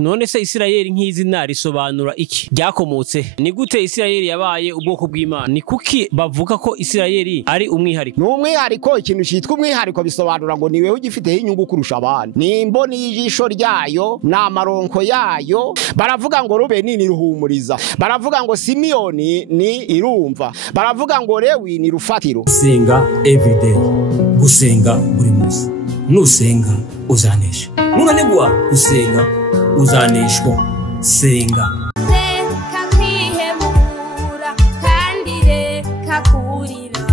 None se Isirayeli nk'izina risobanura iki? Ryakomotse ni gute Isirayeli yabaye ubwoko bw'Imana? Ni kuki bavuga ko Isirayeli ari umwihariko? Umwihariko, ikintu cyitwa umwihariko bisobanura ngo niwe ugifiteho inyungu kurusha abandi. Ni imboni y'ijisho ryayo, na maronko yayo. Baravuga ngo Rubeni ni ruhumuriza, baravuga ngo Simiyoni ni irumva, baravuga ngo Lewi ni rufatiro. Senga everyday, gusenga buri munsi. Nusenga uzanesha, nunanigwa gusenga uzaneshwa. Senga reka kwihebura kandi reka kurira,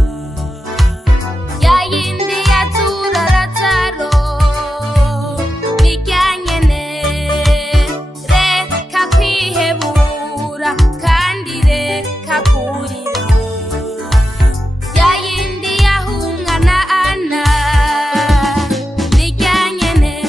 yayindi yaturarataro bijyanyene. Reka kwihebura kandi reka kurira, yayindi yahungana ana bijyanyene.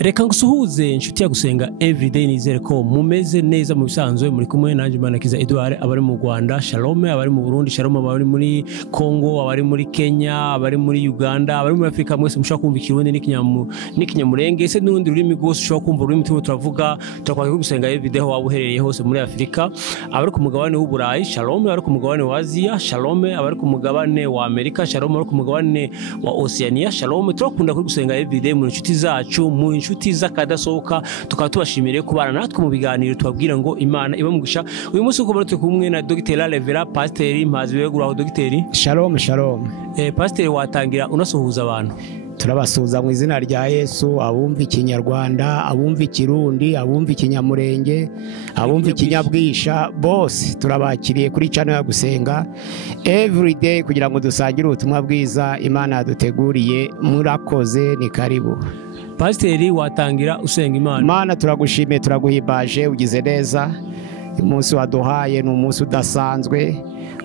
Reka ngusuhuze inshuti ya gusenga everyday, nizere ko mumeze neza mu bisanzwe. Muri kumwe nanje Manakiza Edouard, abari mu Rwanda shalom, abari mu Burundi shalom, abari muri Congo, abari muri Kenya, abari muri Uganda, abari muri Afrika, mwese mushaka kumva Ikirundi n'ikinyamurenge, ese n'urundi rurimi rwose ushaka kumva ururimi turimo turavuga. Turakwaka gusenga everyday aho waba uherereye hose muri Afrika, abari ku mugabane w'Uburayi shalom, abari ku mugabane wa Asia shalom, abari ku mugabane wa Amerika shalom, abari ku mugabane wa Oceania shalom. Turakunda kuri gusenga everyday mu inshuti zacu, mu inshuti z'akadasohoka, tukaba tubashimire kubana natwe mu biganiro tubabwira ngo Imana iba mugisha. Uyu munsi uko turi kumwe na Dr. Revera Pasteur Mpazibeguraho. Dr. Shalom shalom. Pasteur, watangira unasuhuza abantu? Turabasuhuza mu izina rya Yesu, abumva Ikinyarwanda, abumva Ikirundi, abumva Ikinyamurenge, abumva Ikinyabwisha, bose turabakiriye kuri channel ya gusenga everyday kugira ngo dusangire ubutumwa bwiza Imana yaduteguriye. Murakoze, ni karibu. Pasteur, watangira usenga Imana. Mana turagushimiye, turaguhimbaje, ugize neza. Umunsi waduhaye ni umunsi udasanzwe,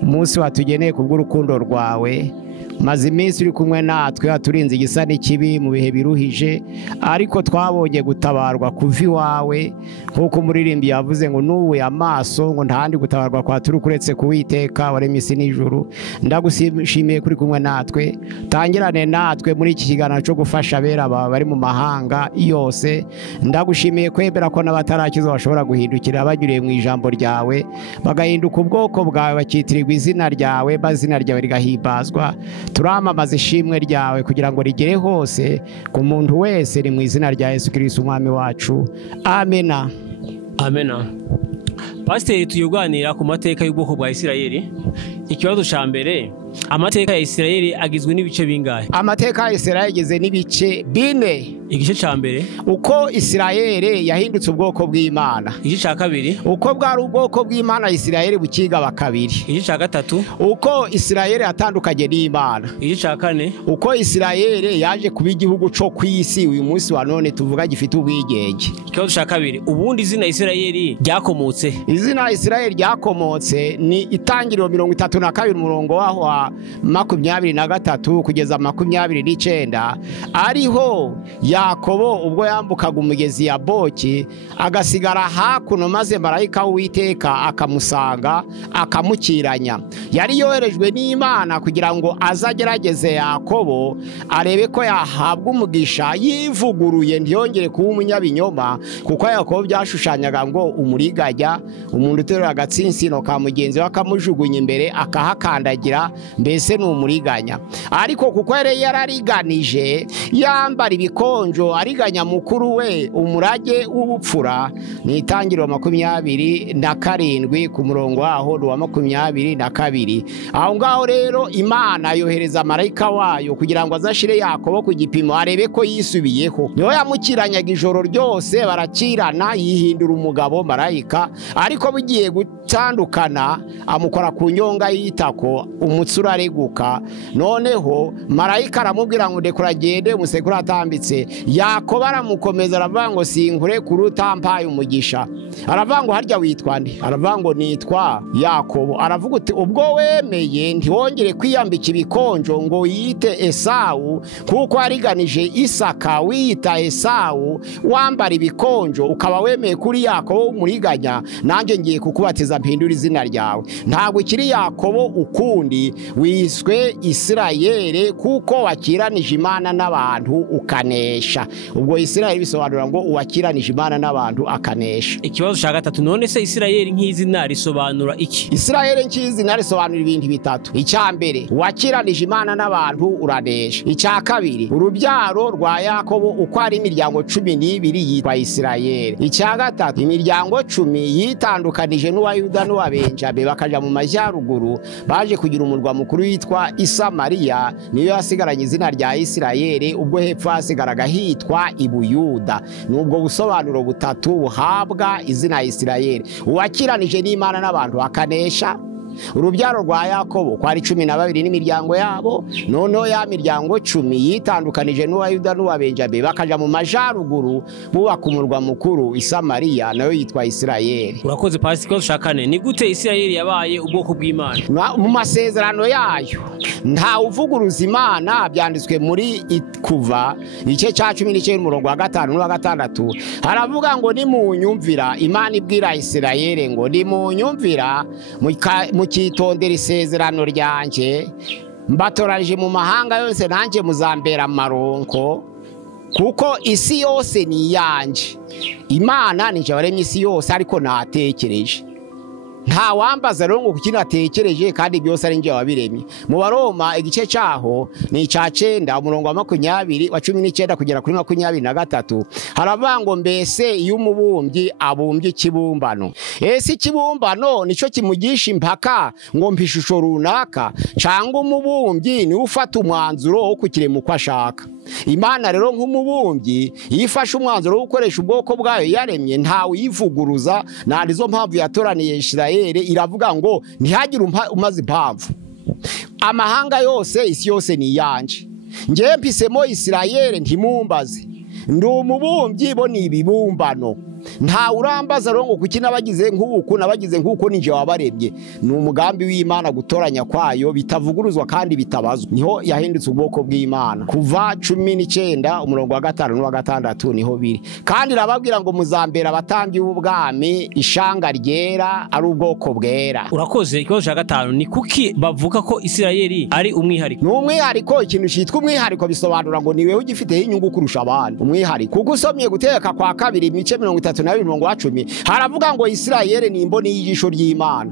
umunsi watugeneye kubw'urukundo rwawe. Maze iminsi uri kumwe natwe, aturinze igisa n'ikibi mu bihe biruhije, ariko twabonye gutabarwa kuva iwawe, nkuko umuririmbyi yavuze ngo nuwe amaso ngo ntahandi gutabarwa kwa turi kuretse kuwiteka waremye isi n'ijuru. Ndagushimiye kuri kumwe natwe, tangirane natwe muri iki kiganiro cyo gufasha abera bari mu mahanga yose. Ndagushimiye kwemera ko n'abatarakizwa bashobora guhindukira banyuriye mu ijambo ryawe, bagahinduka ubwoko bwawe, bakitirirwa izina ryawe, bazina ryawe rigahimbazwa. Turamamaza ishimwe ryawe kugira ngo rigere hose ku muntu wese, ni mu izina rya Yesu Kristo umwami wacu, amena. Amena. Pasteur, tuyoganira ku mateka y'ubwoko bwa Isirayeli. Ikibazo ca mbere, amateka ya Isirayeli agizwe n'ibice bingahe? Amateka ya Isirayeli agizwe n'ibice bine. Igice ca mbere, uko Isirayeli yahindutse ubwoko bw'Imana. Igice ca kabiri, uko bwari ubwoko bw'Imana Isirayeli bukiga bakabiri. Igice ca gatatu, uko Isirayeli atandukanye n'Imana. Igice ca kane, uko Isirayeli yaje kuba igihugu cyo kwisi uyu munsi wa none tuvuga gifite ubwigenge. Ikibazo ca kabiri, ubundi izina Isirayeli ryakomotse? Izina Isirayeli ryakomotse ni Itangiriro 32 umurongo waho wa 23 kugeza 29, ariho Yakobo ubwo yambukaga umugezi Yaboki agasigara hakuno, maze marayika w'Uwiteka akamusanga akamukiranya. Yari yoherejwe n'Imana kugira ngo azagerageze Yakobo arebe ko yahabwa umugisha, yivuguruye ntiyongere kuba umunyabinyoma, kuko Yakobo byashushanyaga ngo umurigajya, umuntu uterura agatsinsino ka mugenzi we akamujugunya imbere akahakandagira, mbese ni umuriganya. Ariko kuko yari yarariganije yambara ibikonjo, ariganya mukuru we umurage w'ubupfura, ni Itangiriro 27 ku murongo waho wa 22. Aho ngaho rero Imana yohereza marayika wayo kugira ngo azashire Yakobo ku gipimo arebe ko yisubiyeho. Niyo yamukiranyaga ijoro ryose, barakirana, yihindura umugabo marayika, ariko bugiye baratandukana amukora ku nyonga y'itako umutsi urareguka noneho marayika aramubwira ngo ndekura agende umusekuru atambitse Yakobo aramukomeza aravuga ngo sinkure kuruta mpaye umugisha aravuga ngo harya witwa nde aravuga ngo nitwa Yakobo aravuga uti ubwo wemeye ntiwongere kwiyambika ibikonjo ngo yite Esawu kuko ariganije Isaka wiyita Esawu wambara ibikonjo ukaba wemeye kuri Yakobo umuriganya nanjye ngiye kukubatiza mpindura izina ryawe ntabwo kiri Yakobo ukundi wiswe Isirayeli kuko wakiranije Imana n'abantu ukanesha ubwo Isirayeli bisobanura ngo uwakiranije Imana n'abantu akanesha. Ikibazo cya gatatu none se Isirayeli nk'izina risobanura iki? Isirayeli nk'izina risobanura ibintu bitatu. Icya mbere wakiranije Imana n'abantu uranesha. Icya kabiri urubyaro rwa Yakobo uko ari imiryango 12 yitwa Isirayeli. Icya gatatu imiryango 10 yitandukanije n'uwayuda n'uwabenjabe bakaja mu majyaruguru baje kugira umurwa mukuru witwa Isamariya niyo yasigaranye izina rya Isirayeli ubwo hepfo hasigaraga hitwa Ibuyuda. Nubwo busobanuro butatu buhabwa izina Isirayeli. Uwakiranije n'Imana n'abantu akanesha. Urubyaro rwa Yakobo kwari 12 n'imiryango yabo noneho ya miryango 10 yitandukanije n'uwayuda n'uwabenjabe bakaja mu majaruguru bubaka umurwa mukuru Isamariya nayo yitwa Isirayeli. Urakoze Pascal shakane ni gute Isirayeli yabaye ubwoko bw'Imana? Mu masezerano yayo nta uvuguruza Imana byanditswe muri Kuva igice cya 19 umurongo wa 5 n'uwa 6 haravuga ngo ni mu nyumvira Imana ibwira Isirayeli ngo ni mu nyumvira mukitondera isezerano ryanje mbatoranije mu mahanga yose nanjye muzambera amaronko kuko isi yose ni yanje Imana nije waremye isi yose ariko natekereje nta wambaza rero ngo kuki natekereje kandi byose ari nje wabiremye. Mu Baroma igice cyaho ni icya 9 umurongo wa 20 wa 19 kugera kuri 23 haravuga ngo mbese iyo umubumbyi abumbye ikibumbano ese ikibumbano nico kimugisha impaka ngo mpishusho runaka cyangwa umubumbyi ni ufata umwanzuro wo kukirema uko ashaka. Imana rero nk'umubumbyi yifashe umwanzuro wo gukoresha ubwoko bwayo yaremye nta uyivuguruza narizo mpamvu yatoraniye Isirayeli iravuga ngo ntihagire umaze impamvu amahanga yose isi yose ni yanje ngiye mpisemo Isirayeli ntimumbaze ndi umubumbyi bo ni ibibumbano nta urambaza rongo kuki nabagize nk'uko nabagize nk'uko ninje wabarebye ni umugambi w'Imana gutoranya kwayo bitavuguruzwa kandi bitabazwa niho yahindutse ubwoko bw'Imana. Kuva 19 umurongo wa 5 n'uwa 6 niho biri kandi rababwira ngo muzambera abatambyi b'ubwami ishanga ryera ari ubwoko bwera. Urakoze. Ikibazo cya 5 ni kuki bavuga ko Isirayeli ari umwihariko? Ni umwihariko ikintu cyitwa umwihariko bisobanura ngo niwe ugifite inyungu kurusha abandi. Umwihariko kuko usomye guteka kwa kabiri imice 32 umurongo wa 10 haravuga ngo Isirayeli ni imboni y'ijisho ry'Imana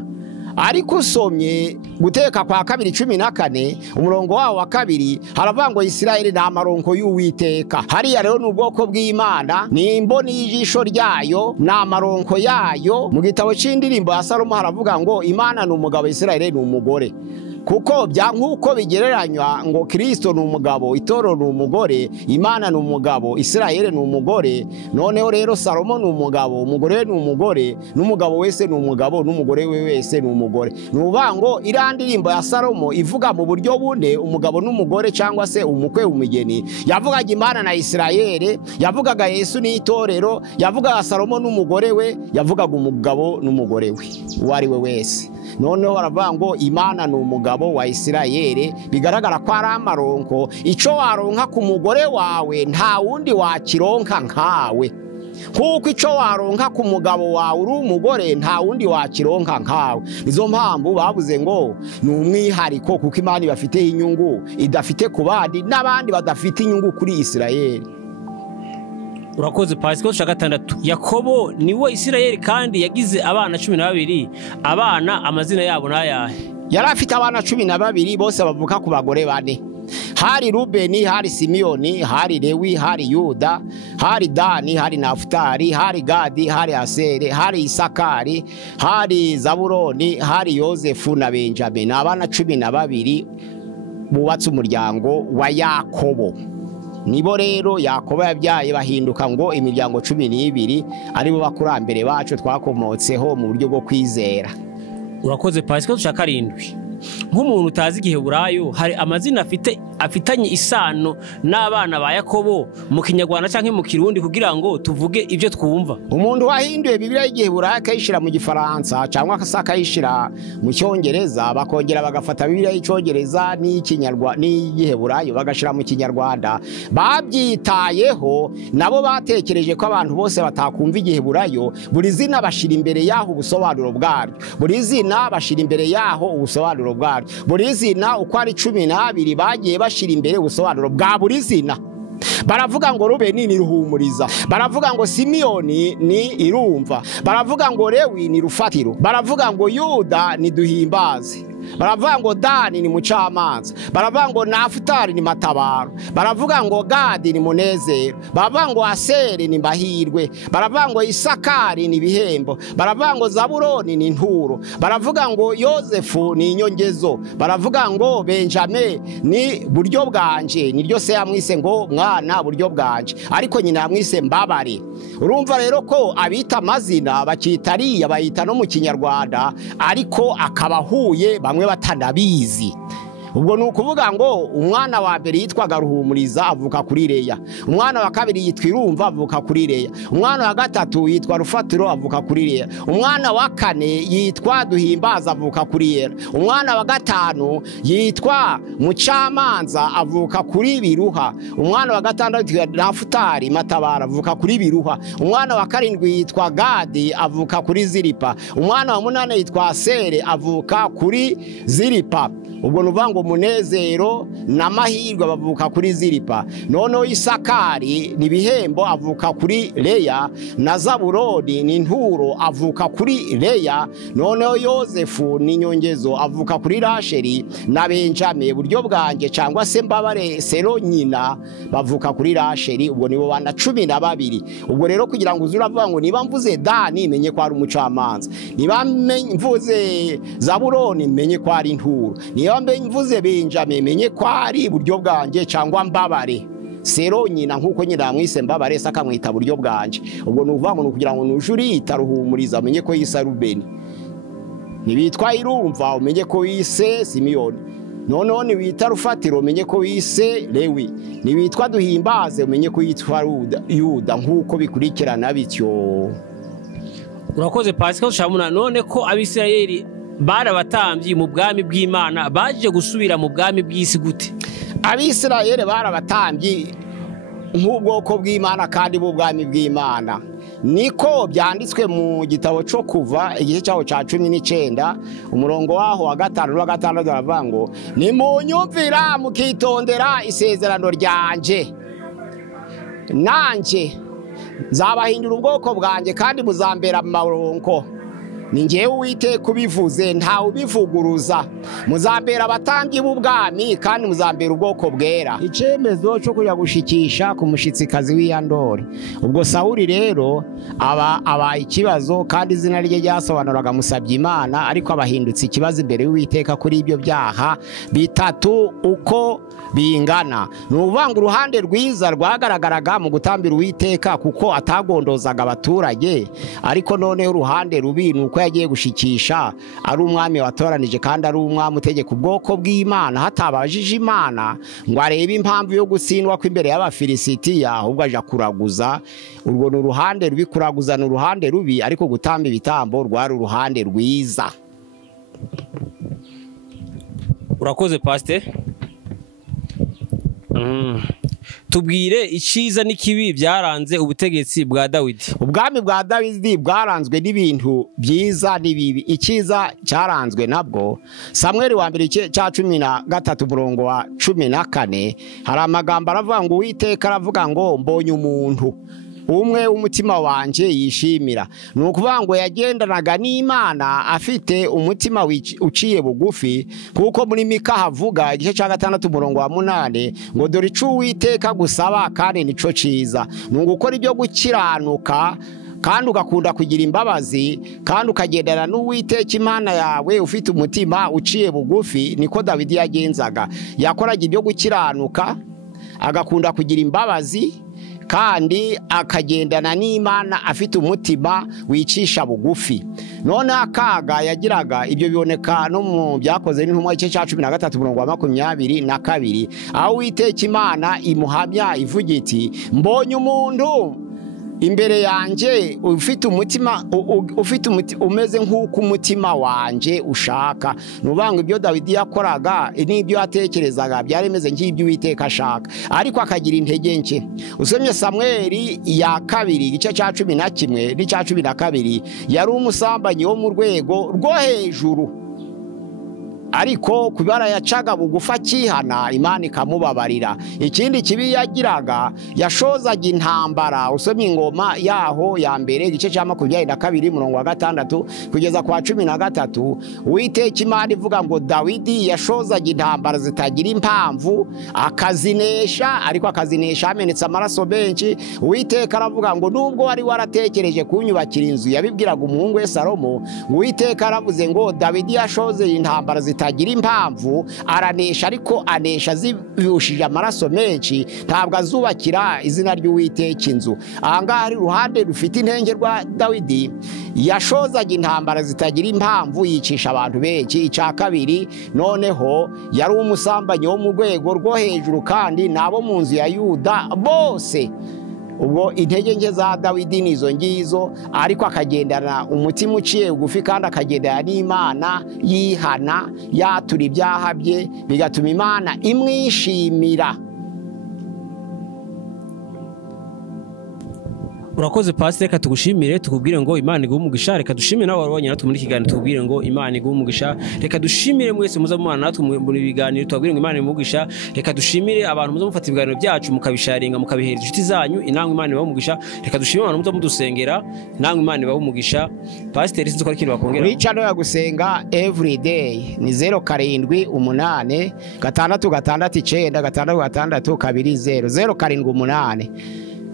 ariko usomye guteka kwa kabiri 14 umurongo wawo wa 2 haravuga ngo Isirayeli ni amaronko y'Uwiteka. Hariya rero ni ubwoko bw'Imana ni imboni y'ijisho ryayo ni amaronko yayo. Mu gitabo c'indirimbo ya Salomo haravuga ngo Imana ni umugabo Isirayeli ni umugore kuko bya nkuko bigereranywa ngo Kristo ni umugabo itoro ni umugore Imana ni umugabo Isirayeli ni umugore noneho rero Salomo ni umugabo umugore ni umugore n'umugabo wese ni umugabo n'umugore we wese ni umugore. Nubango irandirimbo ya Salomo ivuga mu buryo bune umugabo n'umugore cyangwa se umukwe umugeni yavugaga Imana na Isirayeli yavugaga Yesu ni itorero yavugaga Salomo n'umugore we yavugaga umugabo n'umugore we wari we wese. Noneho baravuga ngo Imana ni umugabo wa Isirayeli bigaragara ko ari amaronko ico waronka ku mugore wawe nta wundi wakironka nkawe kuko ico waronka ku mugabo wawe uri umugore nta wundi wakironka nkawe. Nizo mpamvu bavuze ngo ni umwihariko kuko Imana ibafite inyungu idafite ku bandi n'abandi badafite inyungu kuri Isirayeli. Urakoze Pascal cya 6 Yakobo niwe Isirayeli kandi yagize abana 12 abana amazina yabo nayahe? Yari afite abana 12 bose bavuka ku bagore bane. Hari Rubeni hari Simiyoni hari Lewi hari Yuda hari Dani hari Naftali hari Gadi hari Asere hari Isakari hari Zabuloni hari Yosefu na Benjamin. Abana 12 bubatse umuryango wa Yakobo. nibo rero Yakobo yabyaye bahinduka ngo imiryango 12 aribo bakurambere bacu twakomotseho mu buryo bwo kwizera. Urakoze Pasika dushaka 7. Nk'umuntu utazi igiheburayo hari amazina afitanye isano n'abana ba Yakobo mu Kinyarwanda canke mu Kirundi kugira ngo tuvuge ibyo twumva. Umuntu wahinduye Bibiliya y'igiheburayo akayishira mu Gifaransa cyangwa akayishira mu Cyongereza bakongera bagafata Bibiliya y'Icyongereza n'Ikinyarwanda n'igiheburayo bagashira mu Kinyarwanda, babyitayeho nabo batekereje ko abantu bose batakumva igiheburayo, buri zina bashira imbere yaho ubusobanuro bwaryo, buri zina bashira imbere yaho ubusobanuro bwaryo, buri zina uko ari 12 bagiye bashira imbere ubusobanuro bwa buri zina. Baravuga ngo Rubeni ni ruhumuriza, baravuga ngo Simiyoni ni irumva, baravuga ngo Lewi ni rufatiro, baravuga ngo Yuda ni duhimbaze, baravuga ngo Dani ni mucamanza, baravuga ngo Nafutali ni matabaro, baravuga ngo Gadi ni munezero, baravuga ngo Aseri ni mahirwe, baravuga ngo Isakari ni bihembo, baravuga ngo Zabuloni ni nturo, baravuga ngo Yosefu ni inyongezo, baravuga ngo Benjamin ni buryo bwanje, niryo se yamwise ngo mwana buryo bwanje, ariko nyina yamwise mbabare. Urumva rero ko abita amazina bakitariya bayita no mu Kinyarwanda ariko akabahuye bamwe batanabizi. Ubwo nukuvuga ngo umwana wa mbere yitwaga Ruhumuriza avuka kuri Leya, umwana wa kabiri yitwa Irumva avuka kuri Leya, umwana wa gatatu yitwa Rufatiro avuka kuri Leya, umwana wa kane yitwa Duhimbaza avuka kuri Yera, umwana wa gatanu yitwa Mucamanza avuka kuri Biruha, umwana wa gatandatu yitwa Nafutali matabara avuka kuri Biruha, umwana wa karindwi yitwa Gadi avuka kuri Ziripa, umwana wa munane yitwa Asere avuka kuri Ziripa. Ubwo nuvango munezero na mahirwe bavuka kuri Ziripa. Noneho Isakari ni bihembo avuka kuri Leya, na Zabuloni ni nturo avuka kuri Leya, noneho Yosefu ni nyongezo avuka kuri Rasheli, na Benjamin buryo bwanje cyangwa se mbabare sero nyina bavuka kuri Rasheli. Ubwo nibo bana 12. Ubwo rero kugira ngo uzuravuga ngo niba mvuze Dani menye ko ari umucamanza, niba mvuze Zabuloni menye ko ari nturo, niba mvuze Benjamin menye ko ari buryo bwanje cyangwa mbabare sero nyina nkuko nyina yamwise mbabare sakamwita buryo bwanje. Ubwo nuvuga ngo kugira ngo nujurita Ruhumuriza menye ko yisa Rubeni, nibitwa Irumva umenye ko yise Simiyoni, noneho nibita Rufatiro umenye ko yise Lewi, nibitwa Duhimbaze umenye ko yitwa Yuda, nkuko bikurikirana bityo. Urakoze Pasika ushamuna. None ko Abisirayeli barabatambyi mu bwami bw'Imana baje gusubira mu bwami bw'isi gute? Abisirayeli barabatambyi nk'ubwoko bw'Imana kandi bw'ubwami bw'Imana, niko byanditswe mu gitabo cyo Kuva igihe cyaho ca 19 umurongo waho wa 5 na 6 baravuga ngo nimunyumvira mukitondera isezerano ryanje, nanje nzabahindura ubwoko bwanje kandi muzambera amaronko, ni ngewe Uwiteka ubivuze ntawe ubivuguruza, muzambera abatambyi b'ubwami kandi muzambera ubwoko bwera. Icemezo cyo kujya gushikisha ku mushitsikazi w'Iyandori. Ubwo Sawuli rero aba ikibazo kandi izina rye ryasobanuraga musabye Imana, ariko abahindutse ikibazo imbere y'Uwiteka kuri ibyo byaha bitatu uko bingana. Nuvanga uruhande rwiza rwagaragaraga mu gutambira Uwiteka kuko atagondozaga abaturage, ariko none uruhande rubi nuko yagiye gushikisha ari umwami watoranije kandi ari umwami utegeka ubwoko bw'Imana hatabajije Imana ngo arebe impamvu yo gutsindwa kw'imbere y'Abafilisitiya, ahubwo aja kuraguza. Urwo n'uruhande rubi, kuraguza n'uruhande rubi, ariko gutamba ibitambo rwari uruhande rwiza. Urakoze Pastor. Tubwire iciza n'ikibi byaranze ubutegetsi bwa Dawidi. Ubwami bwa Dawidi bwaranzwe n'ibintu byiza n'ibibi. Iciza cyaranzwe nabwo Samuel wa mbere cya 13 murongo wa 14 hari amagambo aravuga ngo Uwiteka aravuga ngo mbonye umuntu umwe umutima wanje yishimira. Nukuvuga ngo yagendanaga n'Imana afite umutima uciye bugufi, kuko muri Mika havuga igice cya 6 murongo wa 8 ngo dore ico Uwiteka gusaba kandi nico ciza, nungukora ibyo gukiranuka kandi ugakunda kugira imbabazi kandi ukagendana n'Uwiteka Imana yawe ufite umutima uciye bugufi. Niko Dawidi yagenzaga, yakoraga ibyo gukiranuka agakunda kugira imbabazi kandi akagendana n'Imana afite umutima wicisha bugufi. None akaga yagiraga ibyo biboneka no mu byakoze n'intumwa igice cya 13:22 aho Uwiteka Imana imuhamya ivuga iti mbonye umuntu imbere yanje ufite umutima umeze nk'uko umutima wanje ushaka. Nubanga ibyo Dawidi yakoraga n'ibyo yatekerezaga byaremeze nk'ibyo Uwiteka ashaka, ariko akagira intege nke. Usomye Samweli ya 2 igice cya 11 n'icya 12 yari umusambanyi wo mu rwego rwo hejuru, ariko kubara yacaga bugufa kihana Imana ikamubabarira. Ikindi kibi yagiraga yashozaga intambara. Usomye ingoma yaho ya mbere igice cya 22:6 kugeza kwa 13 Uwiteka Imana ivuga ngo Dawidi yashozaga intambara zitagira impamvu akazinesha, ariko akazinesha amenetse amaraso benshi. Uwiteka aravuga ngo nubwo wari waratekereje kunyubakira inzu, yabibwiraga umuhungu we Salomo. Uwiteka aravuze ngo Dawidi yashoze intambara zitagira impamvu aranesha, ariko anesha zibushije amaraso menshi, ntabwo azubakira izina ry'Uwiteka inzu. Ahangaha ari ruhande rufite intenge rwa Dawidi yashozaga intambara zitagira impamvu yicisha abantu benshi. Icya kabiri noneho yari umusambanyi wo mu rwego rwo hejuru, kandi nabo mu nzu ya Yuda bose. Ubwo intege nke za Dawidi nizo ngizo, ariko akagendana umutima uciye ugufi kandi akagendana n'Imana yihana yatura ibyaha bye, bigatuma Imana imwishimira. Urakoze Pastor, reka tugushimire tukubwire ngo Imana iguhe umugisha. Reka dushimire nawe warwanye natwe muri kiganiro tukubwire ngo Imana iguhe umugisha. Reka dushimire mwese muza mubana natwe muri biganiro tukubwire ngo Imana iguhe umugisha. Reka dushimire abantu muza mufata ibiganiro byacu mukabisharinga mukabihereza inshuti zanyu, inamwe Imana ibahe umugisha. Reka dushimire abantu muza mudusengera, namwe Imana ibahe umugisha. Pastor, sinzi ko ari kintu bakongera. Muri channel ya gusenga everyday ni 0788 669 662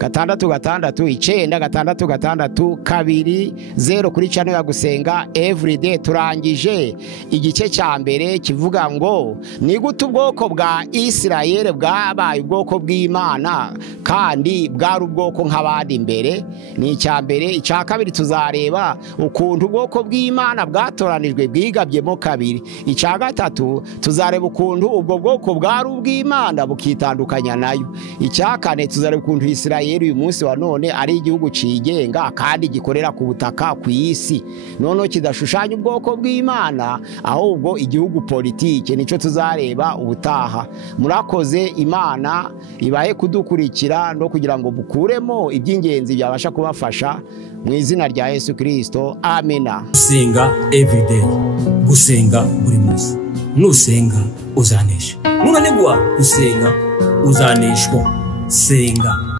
0788 669 kuri channel ya gusenga everyday. Turangije igice cya mbere kivuga ngo ni gute ubwoko bwa Isirayeli bwabaye ubwoko bw'Imana kandi bwari ubwoko nk'abandi imbere. Ni icya mbere. Icya kabiri tuzareba ukuntu ubwoko bw'Imana bwatoranijwe bwigabyemo kabiri. Icya gatatu tuzareba ukuntu ubwo bwoko bwari ubw'Imana bukitandukanya nayo. Icya kane tuzareba ukuntu Isirayeli uyu munsi wa none ari igihugu cigenga kandi gikorera ku butaka ku isi, none kidashushanya ubwoko bw'Imana ahubwo igihugu politike. Nico tuzareba ubutaha. Murakoze. Imana ibahe kudukurikira no kugira ngo bukuremo iby'ingenzi byabasha kubafasha mu izina rya Yesu Kristo. Amena. Gusenga everyday, gusenga buri munsi. Nusenga uzanesha. Nunanigwa gusenga uzaneshwa. Senga.